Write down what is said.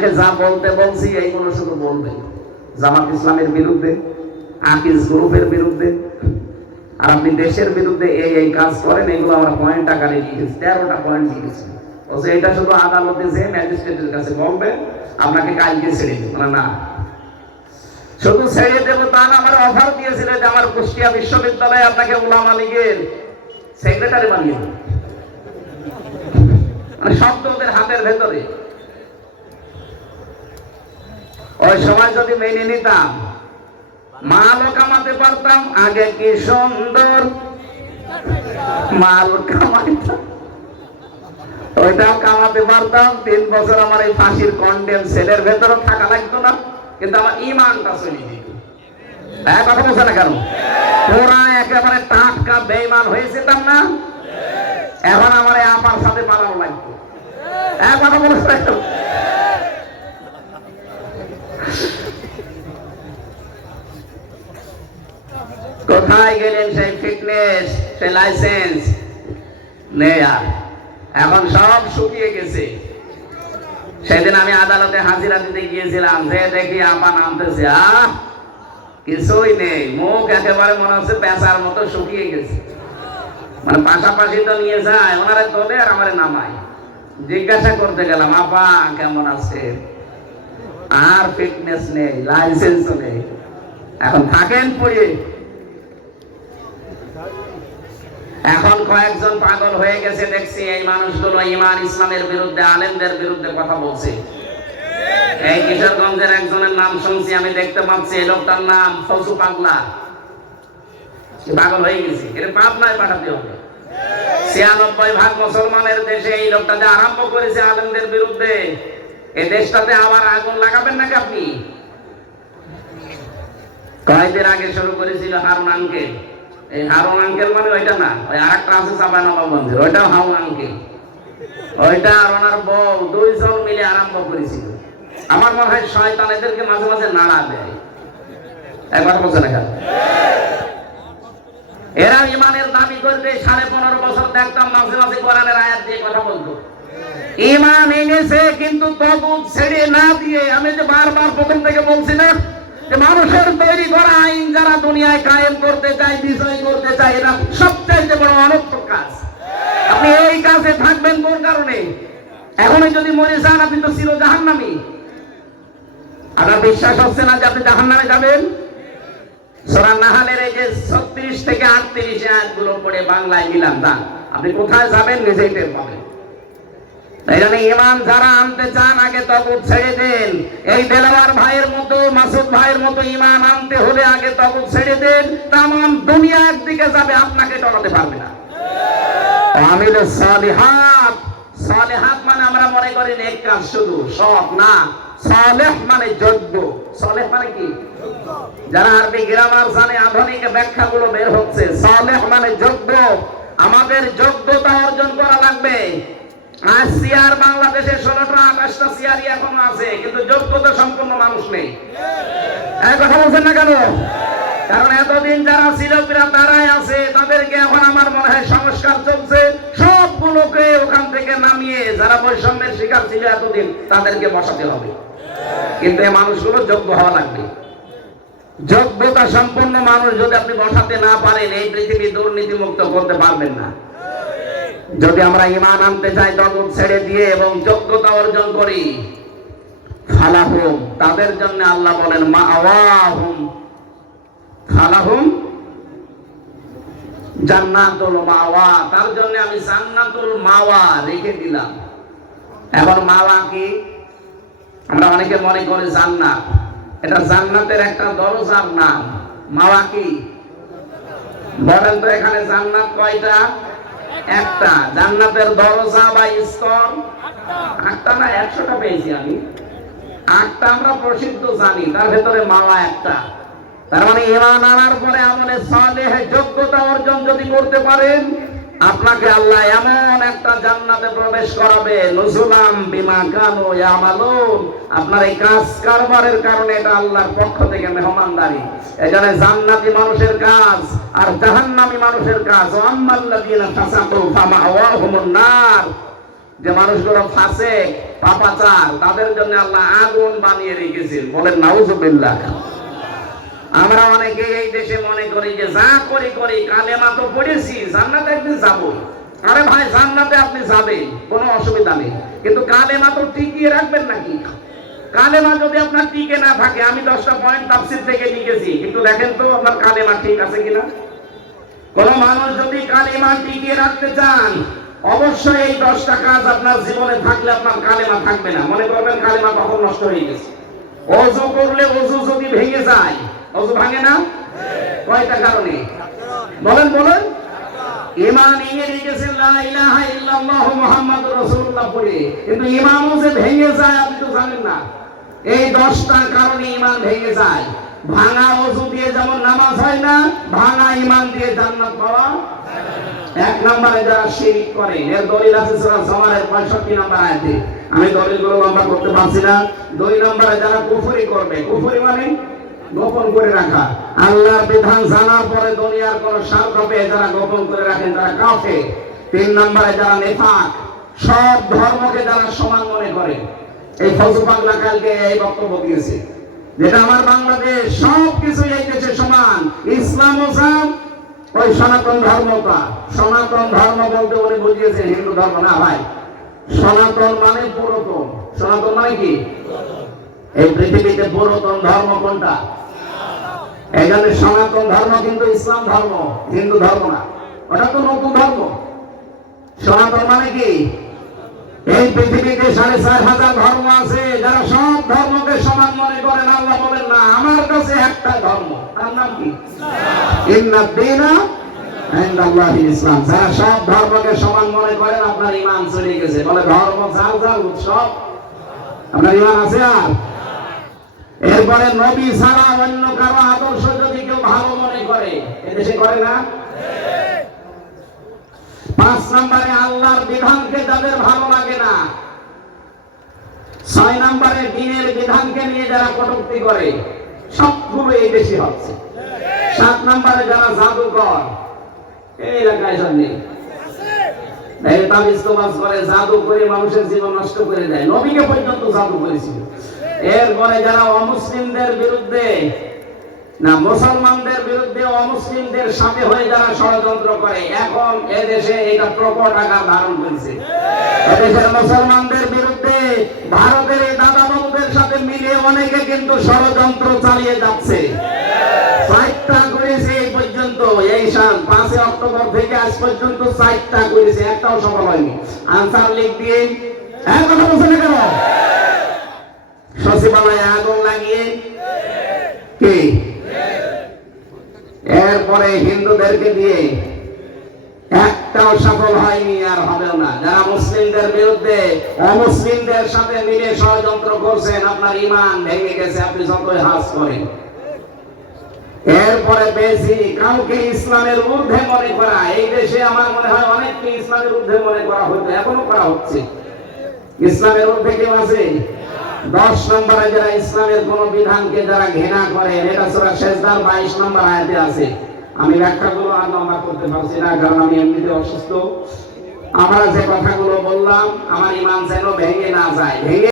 আপনাকে যা বলতে বলছি এইগুলো শুধু বলবেন জামাত ইসলামের বিরুদ্ধে, আকিজ গ্রুপের বিরুদ্ধে, আর আপনি দেশের বিরুদ্ধে এই এই কাজ করেন, এগুলো আমরা পয়েন্ট আকারে লিখেছি তেরোটা পয়েন্ট লিখেছি বলছে এটা শুধু আদালতে যে ম্যাজিস্ট্রেটের কাছে বলবেন আপনাকে কালকে ছেড়ে মানে না শুধু ছেড়ে দেবো তা না, আমার অফার দিয়েছিল যে আমার কুষ্টিয়া বিশ্ববিদ্যালয়ে আপনাকে উলামা লীগের সেক্রেটারি বানিয়ে দেবো। মানে শব্দ ওদের হাতের ভেতরে। ওই সময় যদি মেনে নিতাম মালও কামাতে পারতাম, আগে কি সুন্দর? মাল কামাইতাম। ওইটাও কামাতে পারতাম, তিন বছর আমার এই ফাঁসির কন্ডেম সেলের ভেতরে থাকা লাগতো না, কিন্তু আমার ইমানটা চলে দিত হ্যাঁ কথা বলছে না কেন? তোরা একেবারে টাটকা বেইমান হয়ে যেতাম না? এখন আমার আপার সাথে পালানো লাগতো হ্যাঁ কথা বলছে না কেন? গেলেন সেই ফিটনেস লাইসেন্স এখন সব শুকিয়ে গেছে। সেদিন আমি আদালতে হাজিরা দিতে গিয়েছিলাম, যে দেখি আপা নামতেছে, আহ, কিছুই নেই। মুখ একেবারে মনে হচ্ছে পেঁচার মতো শুকিয়ে গেছে। মানে পাশাপাশি তো নিয়ে যায়, ওনারা তোলে আর আমারে নামায়। জিজ্ঞাসা করতে গেলাম, আপা কেমন আছে আর ফিটনেস নেই লাইসেন্স নেই। এখন থাকেন পড়ে এখন কয়েকজন পাগল হয়ে গেছে, দেখছি এই মানুষগুলো ইমান ইসলামের বিরুদ্ধে, আলেমদের বিরুদ্ধে কথা বলছে। এই কিশোরগঞ্জের একজনের নাম শুনছি, আমি দেখতে পাচ্ছি এই লোকটার নাম ফসু পাগলা। পাগল হয়ে গেছে। এটা পাবনায় পাঠাতে হবে। ছিয়ানব্বই ভাগ মুসলমানের দেশে এই লোকটা যে আরম্ভ করেছে আলেমদের বিরুদ্ধে, এ দেশটাতে আবার আগুন লাগাবেন নাকি আপনি? কয়েকদিন আগে শুরু করেছিল হারুন আঙ্কেল। এই আঙ্কেল মানে ওইটা না, ওই আর মন্দির, ওইটাও আঙ্কেল। ওইটা আর ওনার বউ, দুইজন মিলে আরম্ভ করেছিল। আমার মনে হয় শয়তান এদেরকে মাঝে মাঝে নাড়া দেয়। এক কথা বলছে না এরা ইমানের দাবি করতে সাড়ে পনেরো বছর দেখতাম মাঝে মাঝে কোরআনের আয়াত দিয়ে কথা বলতো। ইমান এনেছে, কিন্তু তবুক ছেড়ে না দিয়ে, আমি যে বারবার প্রথম থেকে বলছি না মানুষের তৈরি করা আইন যারা দুনিয়ায় কায়েম করতে চায় বিষয় করতে চায়, এরা সবচাইতে বড় অনর্থক কাজ। আপনি এই কাজে থাকবেন কোন কারণে? এখনই যদি মরে যান, আপনি তো চির জাহান্নামী আপনার বিশ্বাস হচ্ছে না যে আপনি জাহান্নামে যাবেন? সূরা নাহালের এই যে 36 থেকে 38 আয়াতগুলো পড়ে বাংলায় মিলান, যান। আপনি কোথায় যাবেন নিজেই টের পাবেন। এই মানে কাজ শুধু সৎ না। সালেহ মানে যোগ্য। সালেহ মানে কি? যারা আরবি গ্রামার জানে, আধুনিক ব্যাখ্যাগুলো বের হচ্ছে। সালেহ মানে যোগ্য। আমাদের যোগ্যতা অর্জন করা লাগবে। ষোলোটা এখনও আছে, কিন্তু যোগ্যতা সম্পন্ন মানুষ নেই। কথা বলছেন না কেন? কারণ এতদিন যারা ছিল তারাই আছে। তাদেরকে এখন আমার মনে হয় সংস্কার চলছে। সবগুলোকে ওখান থেকে নামিয়ে যারা বৈষম্যের শিকার ছিল এতদিন, তাদেরকে বসাতে হবে। কিন্তু এই মানুষগুলো যোগ্য হওয়া লাগবে। যোগ্যতা সম্পন্ন মানুষ যদি আপনি বসাতে না পারেন, এই পৃথিবী দুর্নীতি মুক্ত করতে পারবেন না। যদি আমরা ইমান আনতে চাই জগৎ ছেড়ে দিয়ে এবং যোগ্যতা অর্জন করি ফালাহুম তাদের জন্য আল্লাহ বলেন মা আওয়াহুম ফালাহুম জান্নাতুল মাওয়া, তার জন্য আমি জান্নাতুল মাওয়া রেখে দিলাম। এখন মাওয়া কি? আমরা অনেকে মনে করি জান্নাত। এটা জান্নাতের একটা দরজার নাম। মাওয়া কি? বলেন তো এখানে জান্নাত কয়টা? একটা, জান্নাতের দরজা বা স্তর? আটটা না একশোটা পেয়েছি আমি। আটটা আমরা প্রসিদ্ধ জানি, তার ভেতরে মালা একটা। তার মানে ইমান আনার পরে আমলে সালেহ যোগ্যতা অর্জন যদি করতে পারেন আপনাকে আল্লাহ এমন একটা জান্নাতে প্রবেশ করাবে, নজুলাম বিমা কানু ইয়ামালুন। আপনার এই কাজ কারবারের কারণে এটা আল্লাহর পক্ষ থেকে মেহমানদারি। এখানে জান্নাতি মানুষের কাজ আর জাহান্নামি মানুষের কাজ আম্মাল্লাযীনা ফাসাকু ফামাওয়াহুমুন নার। যে মানুষগুলো ফাসে পাপাচার, তাদের জন্য আল্লাহ আগুন বানিয়ে রেখেছেন। বলেন, নাউজুবিল্লাহ। আমরা অনেকে এই দেশে মনে করি যে যা করি করি কালেমা তো পড়েছি, জান্নাতে একদিন যাব। আরে ভাই, জান্নাতে আপনি যাবেন, কোনো অসুবিধা নেই। কিন্তু কালেমা তো টিকিয়ে রাখবেন নাকি? কালেমা যদি আপনার টিকে না থাকে, আমি দশটা পয়েন্ট তাফসির থেকে লিখেছি। কিন্তু দেখেন তো আপনার কালেমা ঠিক আছে কিনা? কোন মানুষ যদি কালেমা টিকিয়ে রাখতে চান, অবশ্যই এই দশটা কাজ আপনার জীবনে থাকলে আপনার কালেমা থাকবে না। মনে করবেন কালেমা কখন নষ্ট হয়ে গেছে। অজু করলে অজু যদি ভেঙে যায় অজু ভাঙে না? কয়টা কারণে? বলেন বলেন। যেমন নামাজ হয় না, ভাঙা ইমান দিয়ে জান্নাত এক নম্বরে যারা শিরিক দলিল আছে সূরা জমারের 65 নম্বর আয়াতে। আমি লম্বা করতে পারছি না। দুই নম্বরে যারা কুফরি করবে, কুফরি মানে? গোপন করে রাখা। আল্লাহর বিধান জানার পরে দুনিয়ার কোন স্বার্থ যারা গোপন করে রাখেন, তারা কাফে তিন নম্বরে যারা নেফাক, সব ধর্মকে যারা সমান মনে করে। এই ফজল পাগলা কালকে এই বক্তব্য দিয়েছে। যেটা আমার বাংলাদেশ সব কিছু এই দেশে সমান। ইসলাম ও ওই সনাতন ধর্মটা। সনাতন ধর্ম বলতে উনি বুঝিয়েছেন, হিন্দু ধর্ম না ভাই। সনাতন মানে পুরাতন। সনাতন মানে কি? এই পৃথিবীতে পুরাতন ধর্ম কোনটা? এখানে সনাতন ধর্ম কিন্তু ইসলাম ধর্ম, হিন্দু ধর্ম না। ওটা তো নতুন ধর্ম। সনাতন মানে কি? এই পৃথিবীতে সাড়ে চার হাজার ধর্ম আছে, যারা সব ধর্মকে সমান মনে করেন, আল্লাহ বলেন না, আমার কাছে একটা ধর্ম। তার নাম কি? ইসলাম। যারা সব ধর্মকে সমান মনে করেন, আপনার ইমান চলে গেছে। বলে ধর্ম যার যার উৎসব। আপনার ইমান আছে আর? এরপরে নবী ছাড়া অন্য কারও আদর্শ যদি কেউ ভালো মনে করে এদেশে করে না? পাঁচ নম্বরে আল্লাহর বিধানকে যাদের ভালো লাগে না, ছয় নম্বরে দিনের বিধানকে নিয়ে যারা কটূক্তি করে, সবগুলো এই বেশি হচ্ছে। সাত নম্বরে যারা জাদুকর, এই এলাকায় সব তাবিজ তোবাজ করে জাদু করে মানুষের জীবন নষ্ট করে দেয়। নবীকে পর্যন্ত জাদু করেছিল। এরপরে যারা অমুসলিমদের বিরুদ্ধে না, মুসলমানদের বিরুদ্ধে অমুসলিমদের সাথে হয়ে যারা ষড়যন্ত্র করে, এখন এদেশে এটা প্রকট আকার ধারণ করেছে। এদেশের মুসলমানদের বিরুদ্ধে ভারতের এই দাদা বাবুদের সাথে মিলে অনেকে কিন্তু ষড়যন্ত্র চালিয়ে যাচ্ছে। চারটা করেছে এই পর্যন্ত, এই সাল পাঁচই অক্টোবর থেকে আজ পর্যন্ত চারটা করেছে একটাও সফল হয়নি। আনসার লিখ দিয়ে এক কথা বলছে না কেন? সচিবালয়ে আগুন লাগিয়ে? কে? এরপরে হিন্দুদেরকে দিয়ে একটাও সফল হয়নি আর হবেও না। যারা মুসলিমদের বিরুদ্ধে অমুসলিমদের সাথে মিলে ষড়যন্ত্র করছেন, আপনার ইমান ভেঙে গেছে, আপনি যতই হাস করেন। এরপরে বেশি কাউকে ইসলামের ঊর্ধ্বে মনে করা, এই দেশে আমার মনে হয় অনেককে ইসলামের ঊর্ধ্বে মনে করা হতো, এখনও করা হচ্ছে। ইসলামের ঊর্ধ্বে কেউ আছে? দশ নম্বরে যারা ইসলামের কোন বিধানকে যারা ঘৃণা করে, এটা সুরা শেষদার বাইশ নম্বর আয়াতে আছে। আমি ব্যাখ্যাগুলো আর লম্বা করতে পারছি না, কারণ আমি এমনিতে অসুস্থ। আমরা যে কথাগুলো বললাম, আমার ইমান যেন ভেঙে না যায়। ভেঙে